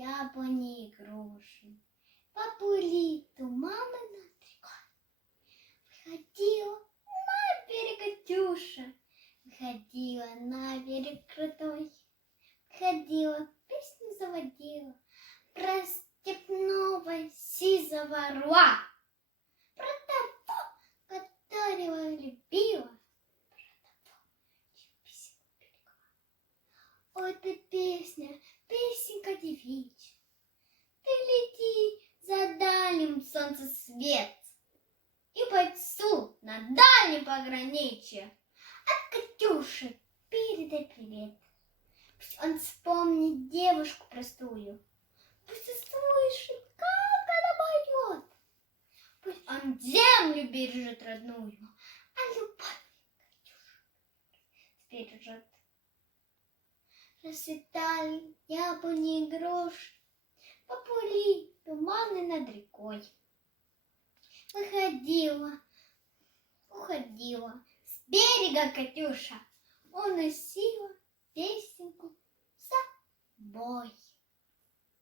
яблони и груши. Поплыли туманы над рекой. Выходила на берег Катюша, выходила на берег крутой. Выходила, песню заводила про степного сизого орла, про того, которого любила, про того, чью песенку берегла. Ой, ты песня, песенка девичья, ты лети за дальним солнце свет и пойду на дальнем пограничье. От Катюши передай привет. Пусть он вспомнит девушку простую, пусть услышит, как она поет. Пусть он землю бережет родную, а любовь Катюшу сбережет. Расцветали яблони и груши, поплыли туманы над рекой. Выходила, уходила с берега Катюша, уносила песенку с собой.